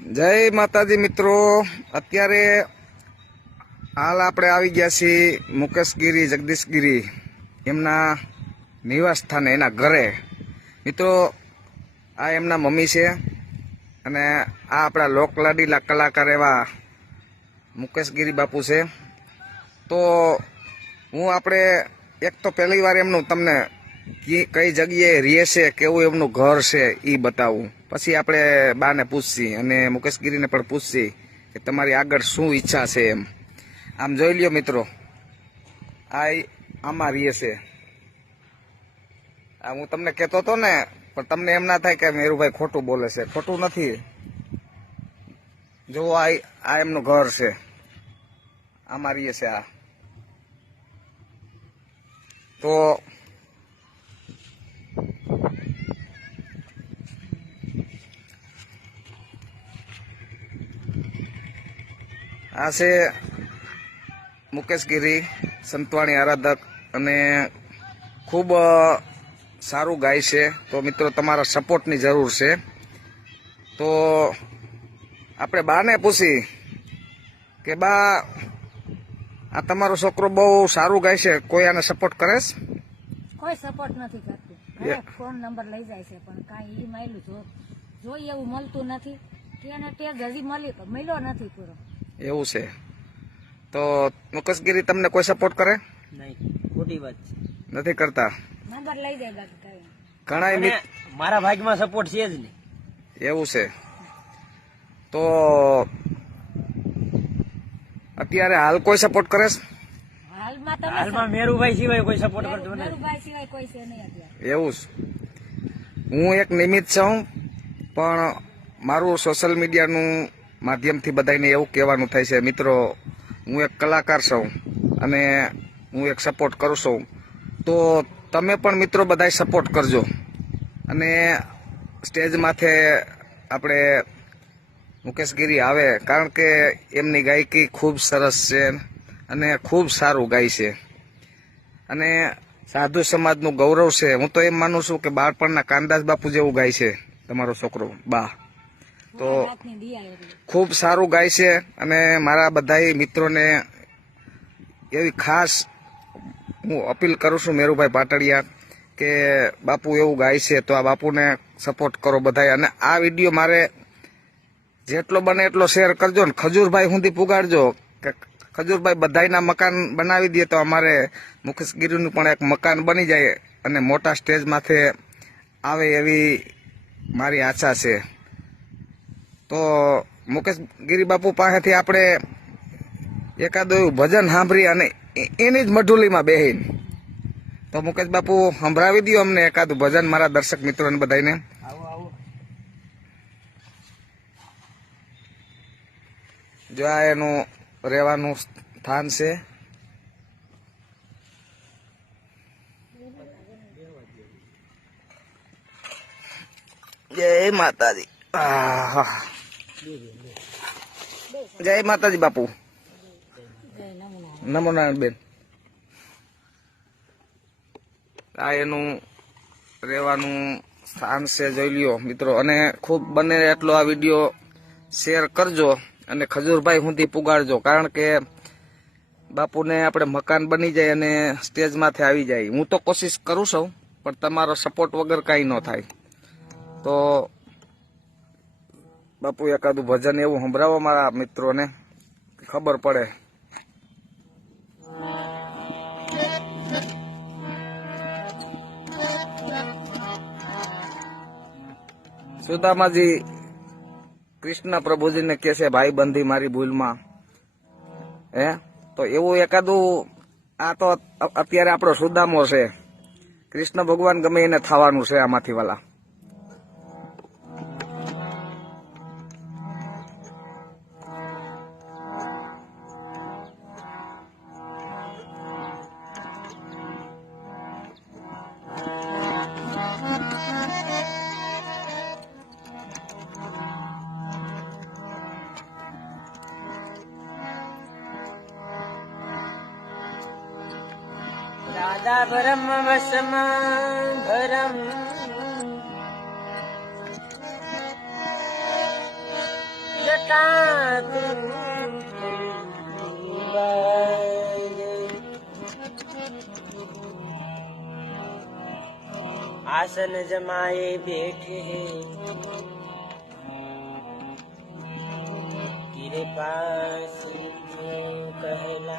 જય માતાજી મિત્રો. અત્યારે હાલ આપણે આવી ગયા છીએ મુકેશગીરી, જગદીશગીરી એમના નિવાસ સ્થાને, એના ઘરે. મિત્રો, આ એમના મમ્મી છે અને આ આપણા લોકલાડીલા કલાકાર એવા મુકેશગીરી બાપુ છે. તો હું આપણે એક તો પહેલી વાર એમનું તમને કઈ જગ્યાએ રહે કેવું એમનું ઘર છે એ બતાવું. પછી આપણે બાને પૂછશી અને મુકેશગીરીને પણ પૂછશી કે તમારી આગળ શું ઈચ્છા છે એમ. આમ જોઈ લ્યો મિત્રો, આ આમાં રહે છે. આ હું તમને કહેતો હતો ને, પણ તમને એમ ના થાય કે મેરુભાઈ ખોટું બોલે છે. ખોટું નથી. જો આ આ એમનું ઘર છે. આમાં રહે છે આ. તો આ છે મુકેશ ગીરી સંતવાણી આરાધક અને ખૂબ સારું ગાય છે. તો મિત્રો તમારા સપોર્ટની જરૂર છે. તો આપણે બાને પૂછી કે બા આ તમારો છોકરો બહુ સારું ગાય છે. કોઈ આને સપોર્ટ કરે કોઈ સપોર્ટ નથી કરતું. ફોન નંબર લઈ જાય છે પણ કાંઈ ઈ માયલું જો જોઈએ એવું મળતું નથી. કે એને ટેગ હજી મળી મળ્યો નથી પૂરો. એવું છે. તો મુકેશગીરી તમને કોઈ સપોર્ટ કરે? નહીં ખોટી વાત છે. નથી કરતા? નંબર લઈ જાય બાકી ઘણા મારા ભાગમાં સપોર્ટ છે જ નહીં. એવું છે. તો અત્યારે હાલ કોઈ સપોર્ટ કરે છે? હાલમાં મેરુભાઈ સિવાય કોઈ સપોર્ટ કરતો નથી. કોઈ છે નહીં એવું છે. હું એક નિમિત્ત છું પણ મારું સોશિયલ મીડિયાનું માધ્યમથી બધાને એવું કહેવાનું થાય છે, મિત્રો, હું એક કલાકાર છું અને હું એક સપોર્ટ કરું છું. તો તમે પણ મિત્રો બધાય સપોર્ટ કરજો. અને સ્ટેજ માથે આપણે મુકેશગીરી આવે, કારણ કે એમની ગાયકી ખૂબ સરસ છે અને ખૂબ સારું ગાય છે. અને સાધુ સમાજનું ગૌરવ છે. હું તો એમ માનું છું કે બાળપણના કાનદાસ બાપુ જેવું ગાય છે તમારો છોકરો. બા. તો ખૂબ સારું ગાય છે અને મારા બધા મિત્રોને એવી ખાસ હું અપીલ કરું છું મેરુભાઈ પાટડિયા કે બાપુ એવું ગાય છે તો આ બાપુને સપોર્ટ કરો બધાય. અને આ વીડિયો મારે જેટલો બને એટલો શેર કરજો ને ખજૂરભાઈ સુધી પુગાડજો કે ખજૂરભાઈ બધાયના મકાન બનાવી દે તો અમારે મુકેશગીરીનું પણ એક મકાન બની જાય અને મોટા સ્ટેજ માથે આવે એવી મારી આશા છે. તો મુકેશગીરી બાપુ પાસેથી આપણે એકાદ ભજન સાંભળી અને એની જ મઢુલીમાં બેહીને. તો મુકેશ બાપુ સંભળાવી દો અમને એકાદું ભજન મારા દર્શક મિત્રોને બધાને આવો આવો. જો આ એનું રહેવાનું સ્થાન છે. જય માતાજી. આહ. જય માતાજી બાપુ. નમો બેન. આ એનું રહેવાનું સ્થાન છે, જોઈ લ્યો મિત્રો. અને ખૂબ બને એટલો આ વીડિયો શેર કરજો અને ખજૂરભાઈ સુધી પુગાડજો. કારણ કે બાપુને આપણે મકાન બની જાય અને સ્ટેજમાંથી આવી જાય. હું તો કોશિશ કરું છું, પણ તમારો સપોર્ટ વગર કાંઈ ન થાય. તો બાપુ એકાદું ભજન એવું સંભળાવો મારા મિત્રોને. ખબર પડે. સુદામાજી કૃષ્ણ પ્રભુજીને કહે છે, ભાઈ બંધી મારી ભૂલમાં. હે? તો એવું એકાદું આ તો અત્યારે આપણો સુદામો છે. કૃષ્ણ ભગવાન ગમે એને થવાનું છે આમાંથી વાલા. બ્રહ્મવશમાભરમ आसन जमाए बैठे तेरे पास कहला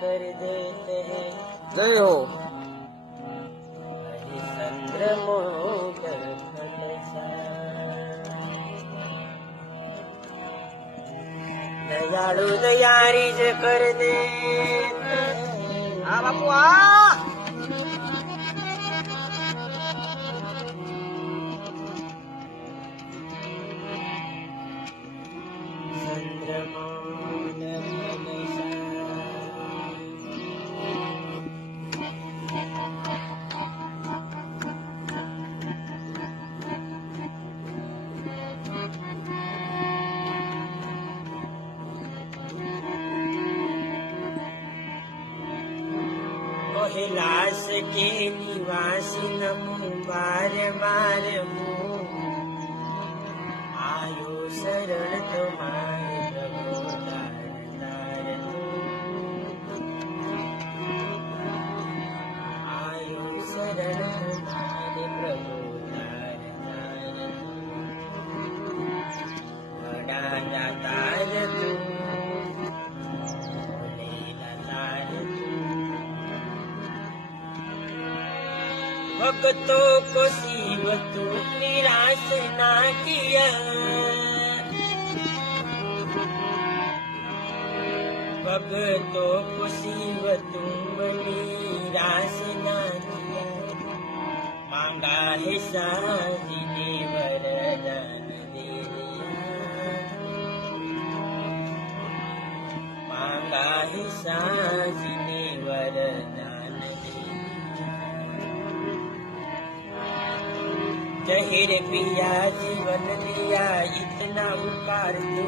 कर देते हैं જય હો हरिश्चंद्र मोगर दयालु दयारिज कर देते हैं હા બાપુ આ કે નિવાસી નમું બારે મારે હું આયો સરળ તમારે भक्तों को शिव तू निराश ना किया भक्तों को शिव तुम निराश ना किया मांगा है शादी ने वरदान दे दिया मांगा है शादी ने वरदान जहिर पिया जीवन लिया इतना उपकार तू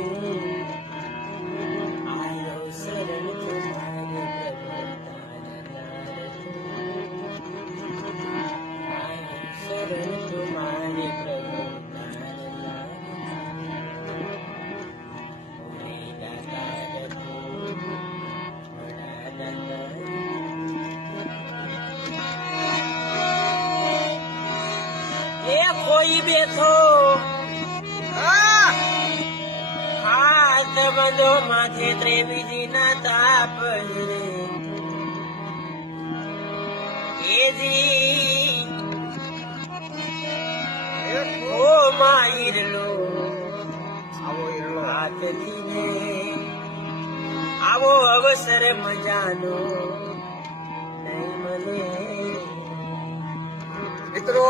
કોઈ બેઠો. હાથ બંધો માથે ત્રેવીજી ના તાપ એજી ઓ માયરલો. આવો ઈરલો. હાથથી ને આવો અવસર મજાનો. નહીં મને મિત્રો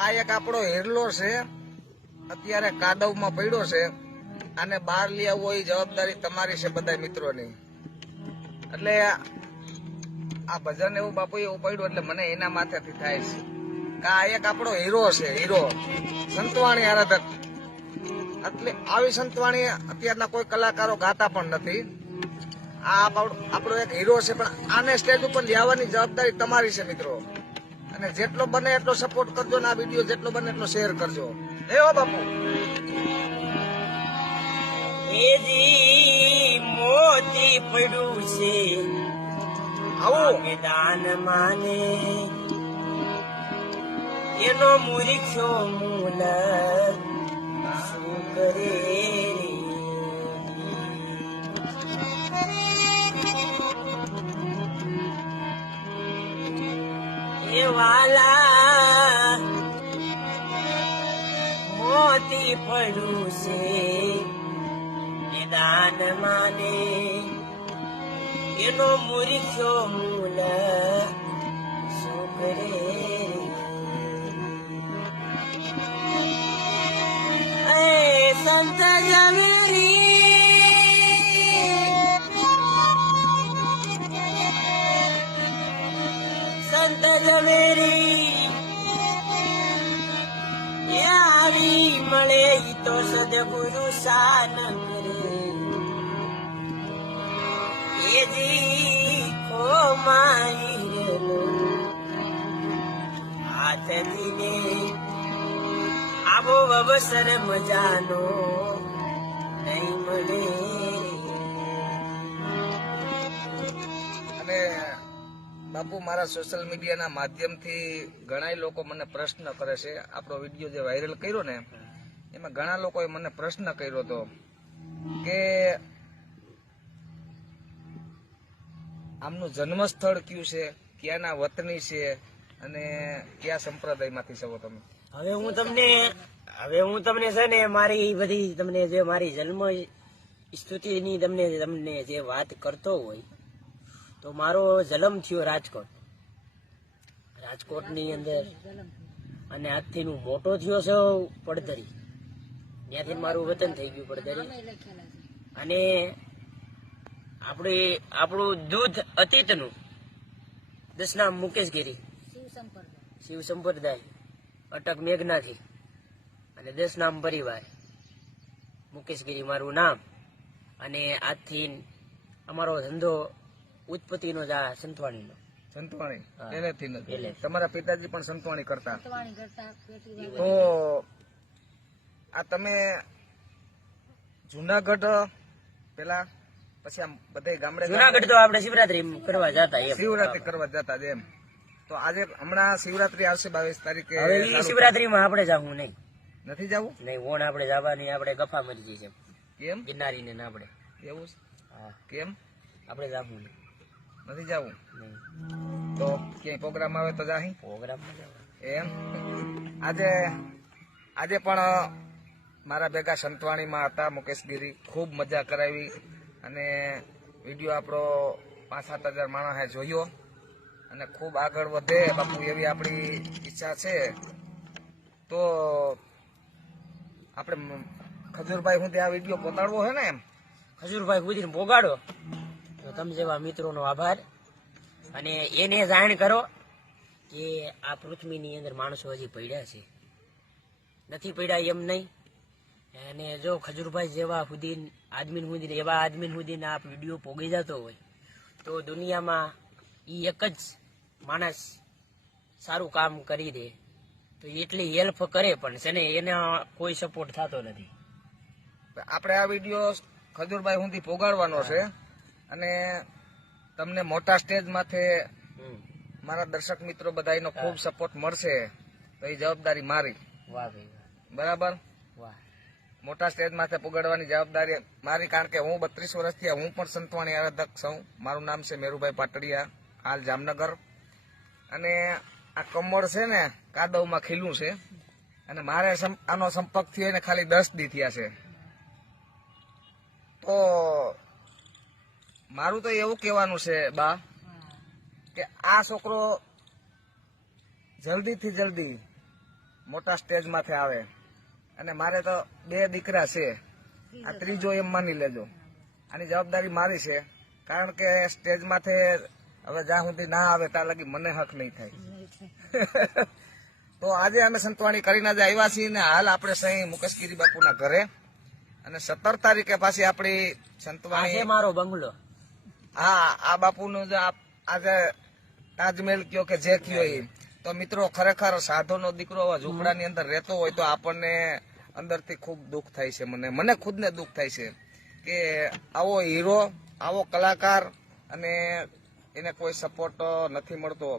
આ એક આપણો હેરલો છે. અત્યારે કાદવમાં પડ્યો છે. આને બહાર લઈ આવવો એ જવાબદારી તમારી છે બધા મિત્રોની. એટલે આ ભજન એવું બાપુ એવું પડ્યું એટલે મને એના માથેથી થાય છે. આ એક આપણો હીરો છે, હીરો. સંતવાણી આરાધક. એટલે આવી સંતવાણી અત્યારના કોઈ કલાકારો ગાતા પણ નથી. આ આપણો એક હીરો છે, પણ આને સ્ટેજ ઉપર લેવાની જવાબદારી તમારી છે, મિત્રો. અને જેટલો બને એટલો સપોર્ટ કરજો ને આ વીડિયો જેટલો બને એટલો શેર કરજો. એ હો બાપુ? મોતી પડ્યું છે. આવું. દાન માને. એનો મુરીક્ષો મૂલ શું કરે વાલા. મોતી પડું છે નિદાન માને એનો મૂર્ખ્યો મૂલ સદગુરુ શાન કરે એ જી કો માઈ રેલો હાથથી ને આબો અવસર મજાનો નહીં મળે અને બાપુ, મારા સોશિયલ મીડિયાના માધ્યમથી ઘણા લોકો મને પ્રશ્ન કરે છે. આપણો વીડિયો જે વાયરલ કર્યો ને એમાં ઘણા લોકોએ મને પ્રશ્ન કર્યો હતો કે આમનું જન્મસ્થળ કયું છે, ક્યાંના વતની છે અને કયા સંપ્રદાયમાંથી છો તમે? હવે હું તમને, હવે હું તમને છે ને મારી બધી તમને જે મારી જન્મ સ્તુતિની તમને તમને જે વાત કરતો હોય, તો મારો જન્મ થયો રાજકોટ. રાજકોટની અંદર. અને આજથી હું મોટો થયો છું પડધરી. ત્યાંથી મારું વતન થઈ ગયું પડધરી અને આપણે આપણું દૂધ અતીતનું. દસ નામ મુકેશ ગીરી. શિવ સંપ્રદાય અટક મેઘનાથી. અને દસ નામ પરિવાર. મુકેશગીરી મારું નામ. અને આજથી અમારો ધંધો ઉત્પત્તિનો જ આ સંતવાણીનો. સંતવાણી. પહેલેથી. તમારા પિતાજી પણ સંતવાણી કરતા. સતવાણી તો આ તમે જુનાગઢ પેલા પછી આમ બધે ગામડે જુનાગઢ તો આપણે શિવરાત્રી કરવા જતા એમ. શિવરાત્રી કરવા જતા એમ. તો આજે હમણાં શિવરાત્રી આવશે બાવીસ તારીખે હવે શિવરાત્રીમાં આપણે જવું નહીં. નથી જવું? નહીં ઓણ આપણે જવાની આપણે ગફા મરી જઈ છે કેમ? ગિરનારીને ને આપણે. એવું હા. કેમ? આપણે જાવું નહીં. નથી જવું? તો ક્યાંય પ્રોગ્રામ આવે તો જાહી. પ્રોગ્રામ એમ. આજે આજે પણ મારા ભેગા સંતવાણીમાં હતા, મુકેશગીરી. ખૂબ મજા કરાવી અને વીડિયો આપણો પાંચ સાત હજાર માણસે જોયો. અને ખૂબ આગળ વધે બાપુ એવી આપણી ઈચ્છા છે. તો આપણે ખજૂરભાઈ હું આ વીડિયો પોતાડવો છે ને એમ? ખજૂરભાઈ સુધીને પોગાડો. તો તમે જેવા મિત્રોનો આભાર. અને એને જાણ કરો કે આ પૃથ્વીની અંદર માણસો હજી પડ્યા છે. નથી પડ્યા એમ નહીં. અને જો ખજૂરભાઈ જેવા હુદીન આદમીન હુદીન એવા આદમીન હુદીન આ વીડિયો પોગી જતો હોય તો દુનિયામાં એ એક જ માણસ સારું કામ કરી દે તો એટલી હેલ્પ કરે પણ છે ને એને કોઈ સપોર્ટ થતો નથી. આપણે આ વીડિયો ખજૂરભાઈ સુધી પોગાડવાનો છે અને તમને મોટા સ્ટેજ માથે મારા દર્શક મિત્રો બધા એનો ખૂબ સપોર્ટ મળશે તો એ જવાબદારી મારી. વાહ ભાઈ વાહ. બરાબર? વાહ. મોટા સ્ટેજ માથે પોગાડવાની જવાબદારી મારી, કારણ કે હું બત્રીસ વર્ષથી હું પણ સંતવાણી આરાધક છું. મારું નામ છે મેરુભાઈ પાટડિયા, હાલ જામનગર. અને આ કમળ છે ને, કાદવમાં ખીલું છે. અને મારે આનો સંપર્ક થયો એને ખાલી દસ દી થયા છે. તો મારું તો એવું કહેવાનું છે, બા, કે આ છોકરો જલ્દીથી જલ્દી મોટા સ્ટેજ માથે આવે. અને મારે તો બે દીકરા છે. આ ત્રીજો એમ માની લેજો. આની જવાબદારી મારી છે. કારણ કે સ્ટેજ માથે હવે જ્યાં સુધી ના આવે ત્યાં લગી મને હક નહીં થાય. તો આજે અમે સંતવાણી કરીને આજે આવ્યા છીએ ને હાલ આપણે સહી મુકેશગીરી બાપુના ઘરે. અને સત્તર તારીખે પાછી આપણી સંતવાણી મારો બંગલો. હા આ બાપુનું જે આજે તાજમહેલ કયો કે જે કયો એ. તો મિત્રો ખરેખર સાધુનો દીકરો ઝૂંપડાની અંદર રહેતો હોય તો આપણને અંદરથી ખૂબ દુઃખ થાય છે મને. મને ખુદને દુઃખ થાય છે કે આવો હીરો, આવો કલાકાર અને એને કોઈ સપોર્ટ નથી મળતો.